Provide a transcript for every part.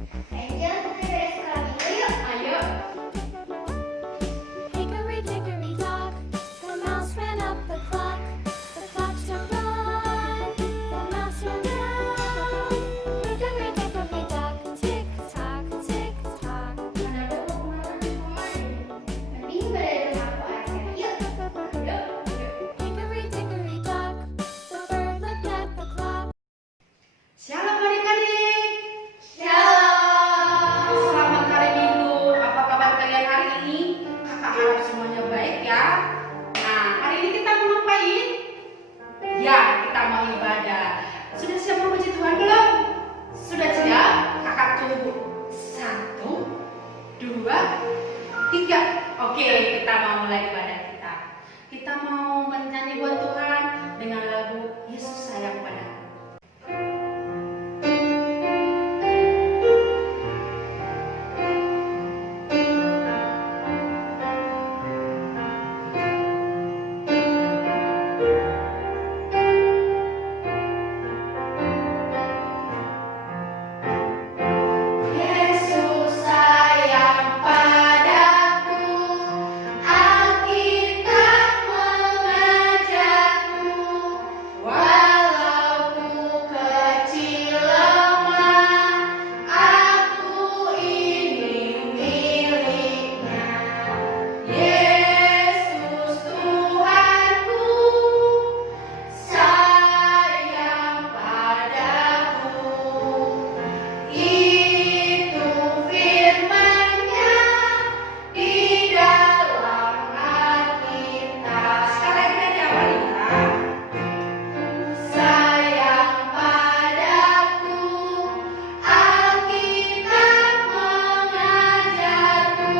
Angel, kita beres sekolah minggu yuk. Ayo. Hickory dickory dock, the mouse ran up the clock. The clock struck one, the mouse ran down. Hickory dickory dock, tick tock, tick tock. Mana dulu, mending belajar aku aja. Yuk. Yuk. Hickory dickory dock, the bird looked at the clock. Shalom adik-adik. Shalom. Selamat hari Minggu. Apa kabar kalian hari ini? Kakak harap semuanya baik ya. Nah, hari ini kita mau ngapain? Ya, kita mau ibadah. Sudah siap memuji Tuhan belum? Sudah siap? Kakak tunggu. 1, 2, 3. Oke, kita mau mulai ibadah kita. Kita mau menyanyi buat Tuhan dengan lagu Yesus Sayang Padaku. Yesus sayang padaku, Alkitab mengajarku, walau ku kecil lemah, aku ini miliknya. Yesus Tuhanku, sayang padaku. Itu firman-Nya di dalam Alkitab. Sekali lagi kita awali ya. Sayang padaku, Alkitab mengajarku,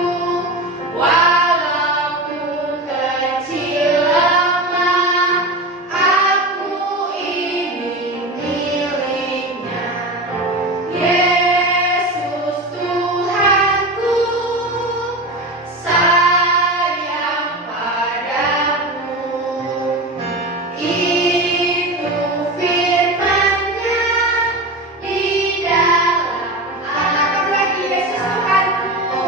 walau ku kecil lemah, aku ini miliknya. Yesus Tuhanku, sayang padaku. Itu firman-Nya di dalam Katakan lagi Yesus Tuhanku.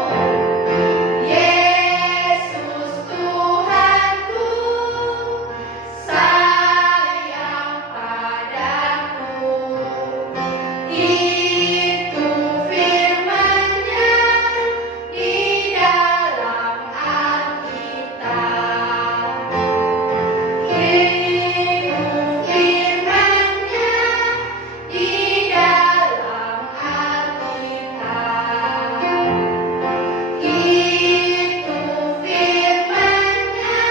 Yesus Tuhanku, sayang padaku. Itu firman-Nya di dalam Alkitab. Itu firman-Nya di dalam Alkitab. Itu firman-Nya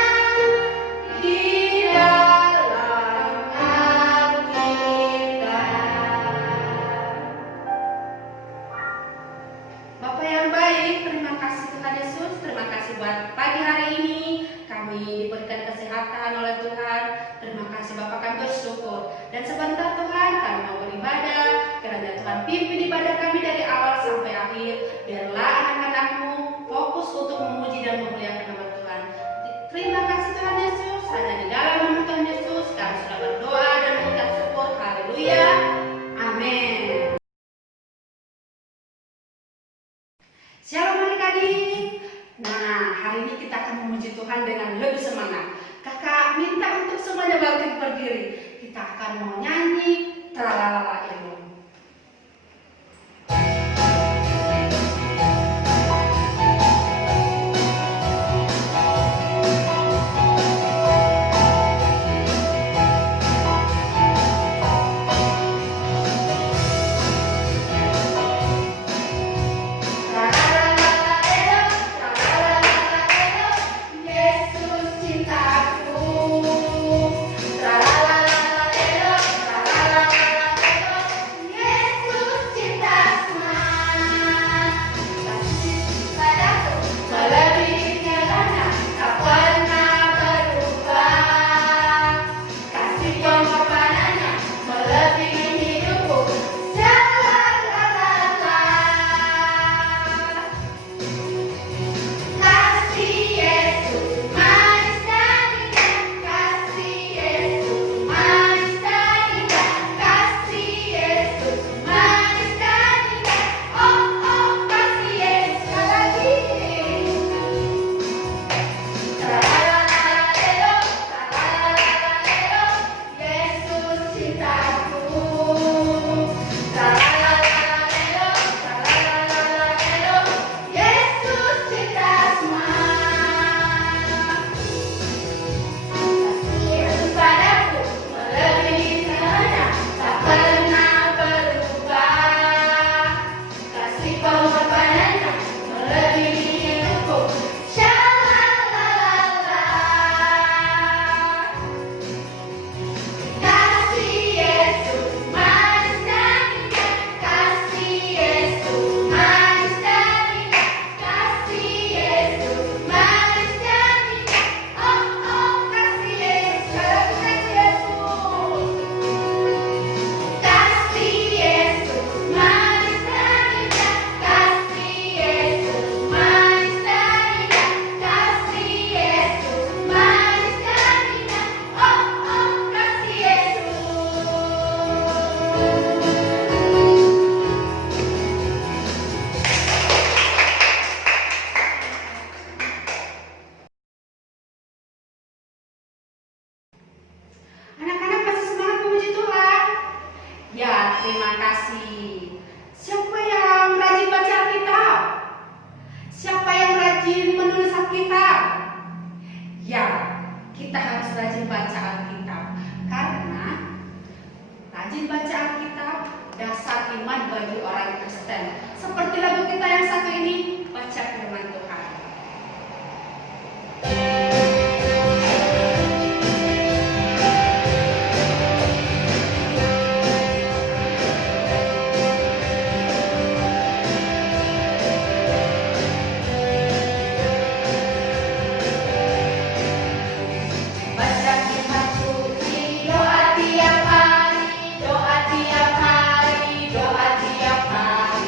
di dalam Alkitab. Bapak yang baik, terima kasih Tuhan Yesus. Terima kasih buat pagi hari ini. Kami diberikan kesehatan oleh Tuhan. Terima kasih Bapak, kami bersyukur. Dan sebentar Tuhan, kami mau beribadah. Kiranya Tuhan pimpin ibadah kami dari awal sampai akhir. Biarlah anak-anak-Mu fokus untuk memuji dan memuliakan nama Tuhan. Terima kasih Tuhan Yesus. Hanya di dalam nama Tuhan Yesus kami sudah berdoa dan mengucap syukur. Haleluya. Amin. Shalom adik-adik. Nah, hari ini kita akan memuji Tuhan dengan lebih semangat. Kakak minta untuk semuanya bangkit berdiri. Kita akan mau nyanyi Tralalala Ilmu. Yesus cintaku, rajin baca Alkitab. Karena rajin baca Alkitab dasar iman bagi orang Kristen. Seperti lagu kita yang satu ini, baca firman Tuhan. Baca firman suci, doa tiap hari, doa tiap hari, doa tiap hari.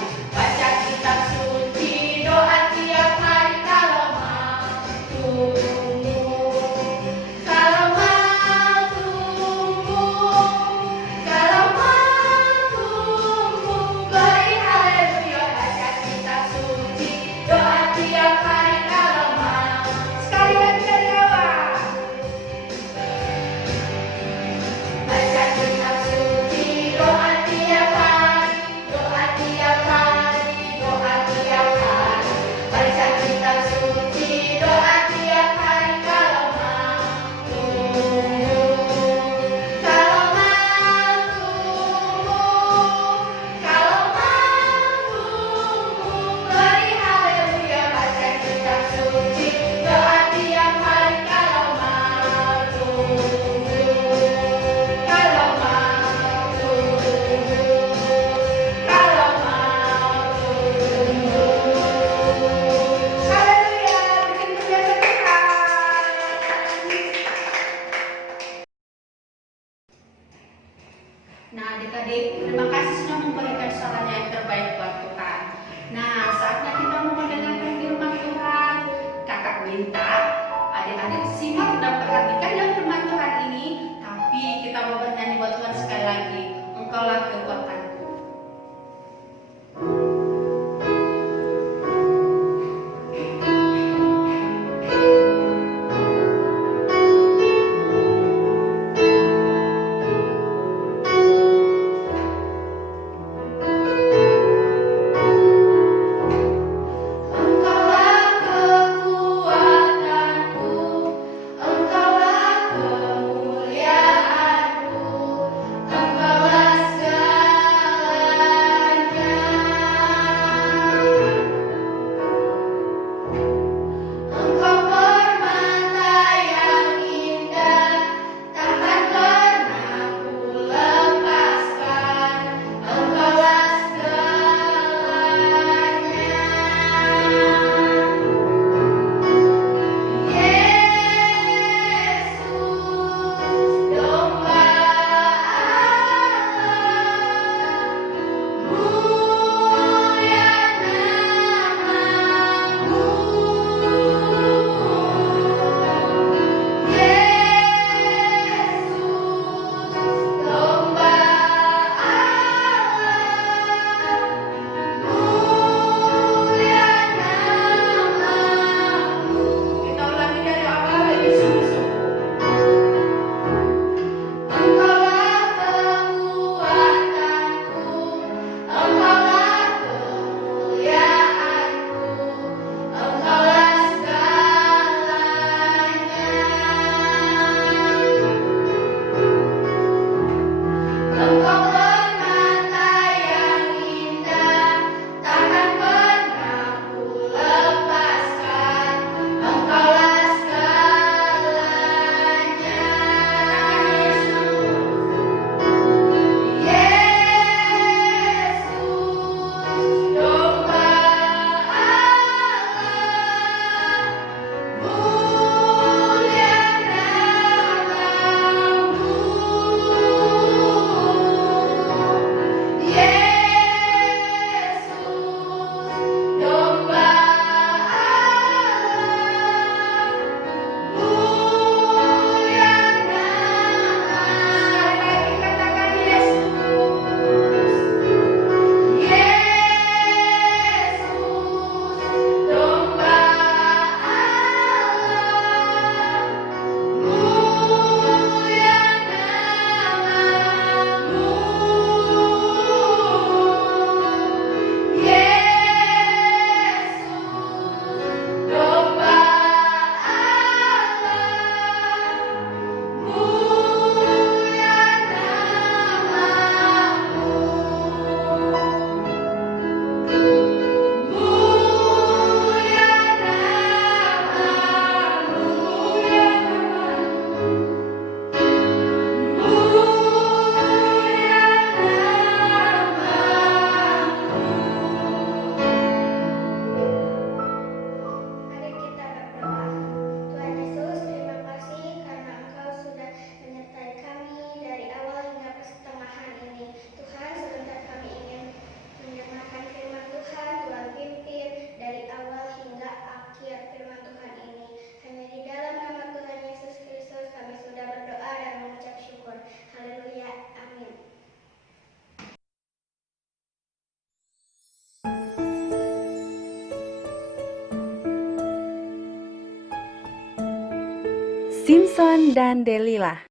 Simson dan Delila.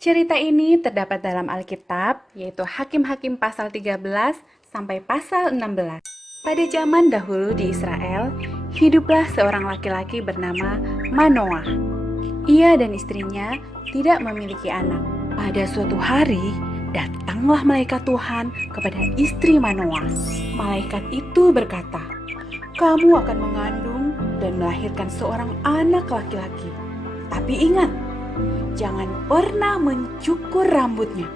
Cerita ini terdapat dalam Alkitab, yaitu Hakim-Hakim pasal 13 sampai pasal 16. Pada zaman dahulu di Israel, hiduplah seorang laki-laki bernama Manoah. Ia dan istrinya tidak memiliki anak. Pada suatu hari, datanglah malaikat Tuhan kepada istri Manoah. Malaikat itu berkata, "Kamu akan mengandung dan melahirkan seorang anak laki-laki. Tapi ingat, jangan pernah mencukur rambutnya,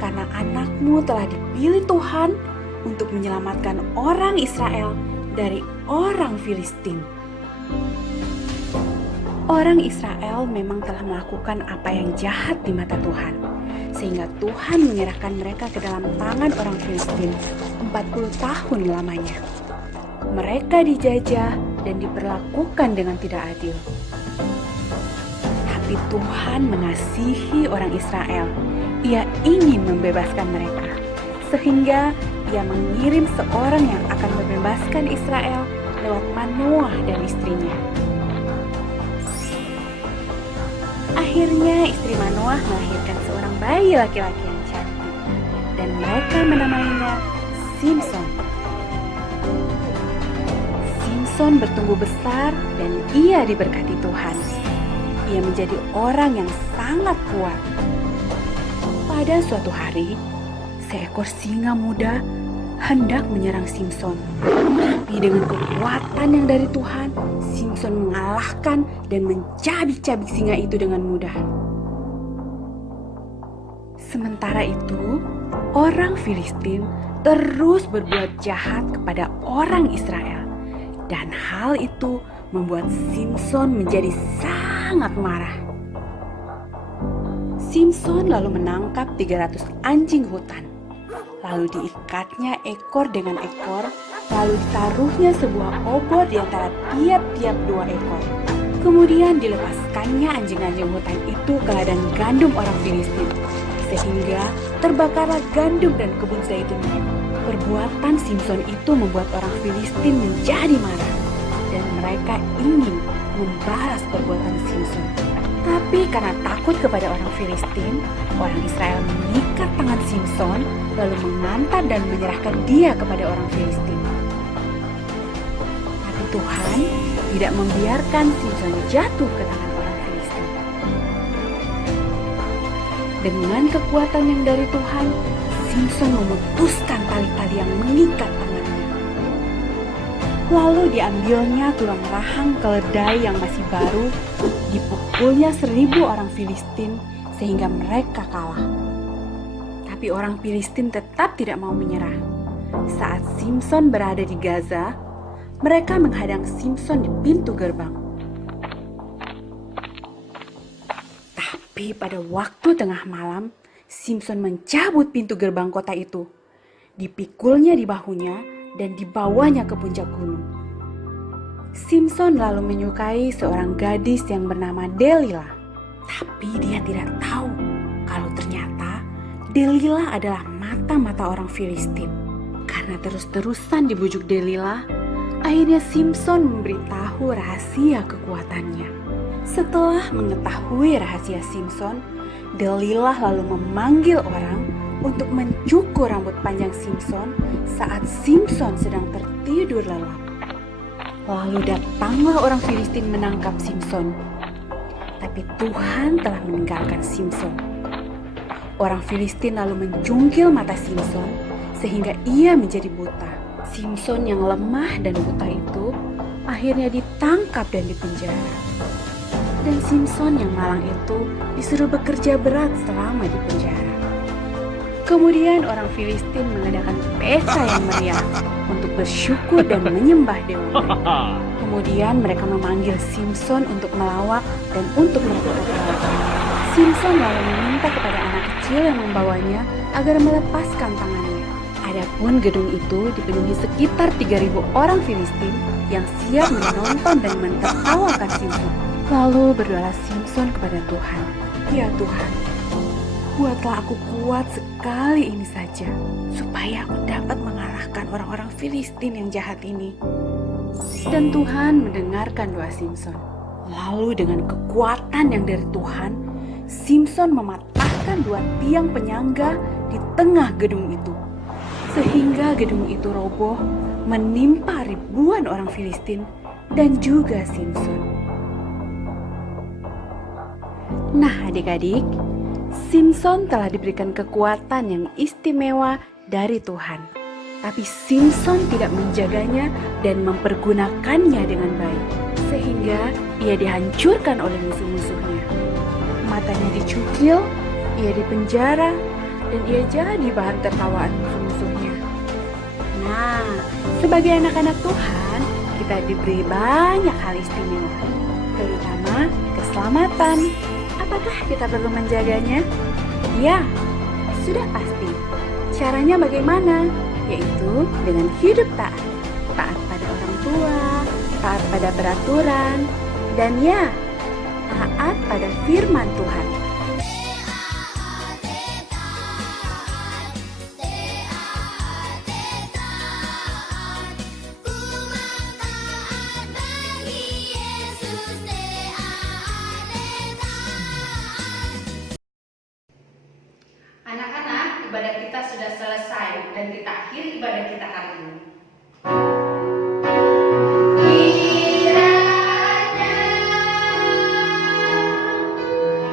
karena anakmu telah dipilih Tuhan untuk menyelamatkan orang Israel dari orang Filistin." Orang Israel memang telah melakukan apa yang jahat di mata Tuhan, sehingga Tuhan menyerahkan mereka ke dalam tangan orang Filistin 40 tahun lamanya. Mereka dijajah dan diperlakukan dengan tidak adil. Tapi Tuhan mengasihi orang Israel. Ia ingin membebaskan mereka, sehingga Ia mengirim seorang yang akan membebaskan Israel lewat Manoah dan istrinya. Akhirnya istri Manoah melahirkan seorang bayi laki-laki yang cantik, dan mereka menamainya Simson. Simson bertumbuh besar dan ia diberkati Tuhan. Ia menjadi orang yang sangat kuat. Pada suatu hari, seekor singa muda hendak menyerang Simson. Tapi dengan kekuatan yang dari Tuhan, Simson mengalahkan dan mencabik-cabik singa itu dengan mudah. Sementara itu, orang Filistin terus berbuat jahat kepada orang Israel. Dan hal itu membuat Simson menjadi sangat marah. Simson lalu menangkap 300 anjing hutan. Lalu diikatnya ekor dengan ekor, lalu ditaruhnya sebuah obor di antara tiap-tiap 2 ekor. Kemudian dilepaskannya anjing-anjing hutan itu ke ladang gandum orang Filistin, sehingga terbakarlah gandum dan kebun zaitunnya. Perbuatan Simson itu membuat orang Filistin menjadi marah, dan mereka ingin membalas perbuatan Simson. Tapi karena takut kepada orang Filistin, orang Israel mengikat tangan Simson, lalu mengantar dan menyerahkan dia kepada orang Filistin. Tapi Tuhan tidak membiarkan Simson jatuh ke tangan orang Filistin. Dengan kekuatan yang dari Tuhan, Simson memutuskan tali-tali yang mengikat tangannya. Lalu diambilnya tulang rahang keledai yang masih baru, dipukulnya 1000 orang Filistin sehingga mereka kalah. Tapi orang Filistin tetap tidak mau menyerah. Saat Simson berada di Gaza, mereka menghadang Simson di pintu gerbang. Tapi pada waktu tengah malam, Simson mencabut pintu gerbang kota itu. Dipikulnya di bahunya dan dibawanya ke puncak gunung. Simson lalu menyukai seorang gadis yang bernama Delila. Tapi dia tidak tahu kalau ternyata Delila adalah mata-mata orang Filistin. Karena terus-terusan dibujuk Delila, akhirnya Simson memberitahu rahasia kekuatannya. Setelah mengetahui rahasia Simson, Delila lalu memanggil orang untuk mencukur rambut panjang Simson saat Simson sedang tertidur lelap. Lalu datanglah orang Filistin menangkap Simson. Tapi Tuhan telah meninggalkan Simson. Orang Filistin lalu mencungkil mata Simson sehingga ia menjadi buta. Simson yang lemah dan buta itu akhirnya ditangkap dan dipenjara. Dan Simson yang malang itu disuruh bekerja berat selama di penjara. Kemudian orang Filistin mengadakan pesta yang meriah untuk bersyukur dan menyembah dewa mereka. Kemudian mereka memanggil Simson untuk melawak dan untuk melakukan perbuatan. Simson lalu meminta kepada anak kecil yang membawanya agar melepaskan tangannya. Adapun gedung itu dipenuhi sekitar 3.000 orang Filistin yang siap menonton dan mentertawakan Simson. Lalu berdoalah Simson kepada Tuhan, "Ya Tuhan, buatlah aku kuat sekali ini saja, supaya aku dapat mengalahkan orang-orang Filistin yang jahat ini." Dan Tuhan mendengarkan doa Simson. Lalu dengan kekuatan yang dari Tuhan, Simson mematahkan 2 tiang penyangga di tengah gedung itu. Sehingga gedung itu roboh, menimpa ribuan orang Filistin dan juga Simson. Nah adik-adik, Simson telah diberikan kekuatan yang istimewa dari Tuhan. Tapi Simson tidak menjaganya dan mempergunakannya dengan baik. Sehingga ia dihancurkan oleh musuh-musuhnya. Matanya dicukil, ia dipenjara, dan ia jadi bahan tertawaan musuh-musuhnya. Nah, sebagai anak-anak Tuhan, kita diberi banyak hal istimewa, terutama keselamatan. Apakah kita perlu menjaganya? Ya, sudah pasti. Caranya bagaimana? Yaitu dengan hidup taat. Taat pada orang tua, taat pada peraturan, dan ya, taat pada firman Tuhan. Anak-anak, ibadah kita sudah selesai dan kita akhiri ibadah kita hari ini. Kiranya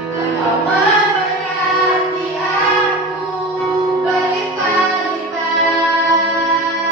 Engkau memberkati aku berlimpah-limpah dan memperluas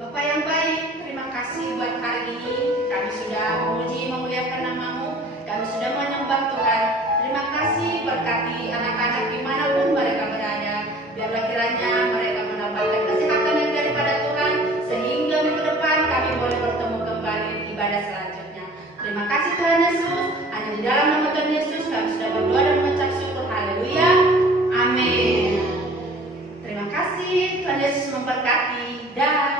Bapak yang baik, terima kasih buat hari ini. Kami sudah memuji memuliakan nama-Mu, kami sudah menyembah Tuhan. Terima kasih, berkati anak-anak dimanapun mereka berada. Biarlah kiranya mereka mendapatkan kesehatan yang daripada Tuhan, sehingga minggu depan kami boleh bertemu kembali di ibadah selanjutnya. Terima kasih Tuhan Yesus. Hanya di dalam nama Tuhan Yesus kami sudah berdoa dan mengucap syukur. Haleluya. Amin. Terima kasih. Tuhan Yesus memberkati. Dah.